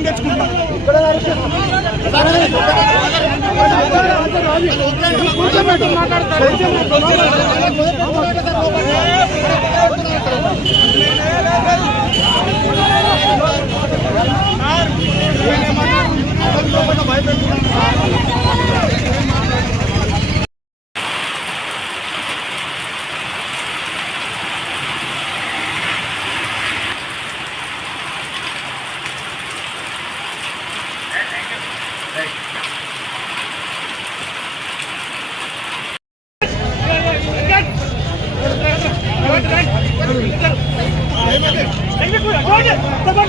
ఆయుధం తెచ్చుకుంటున్నాం కూర్చోబెట్టు Tekme kura, koyun. Tabak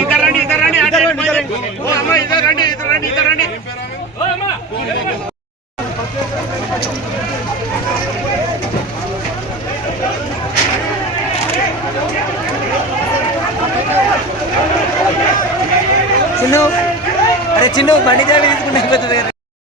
ఇద్దరు రండి ఇద్దరు రండి ఇద్దరు రండి ఓ రండి చిన్న అరే చిన్న బండి జాబ్ తీసుకుంటే అయిపోతుంది కదా.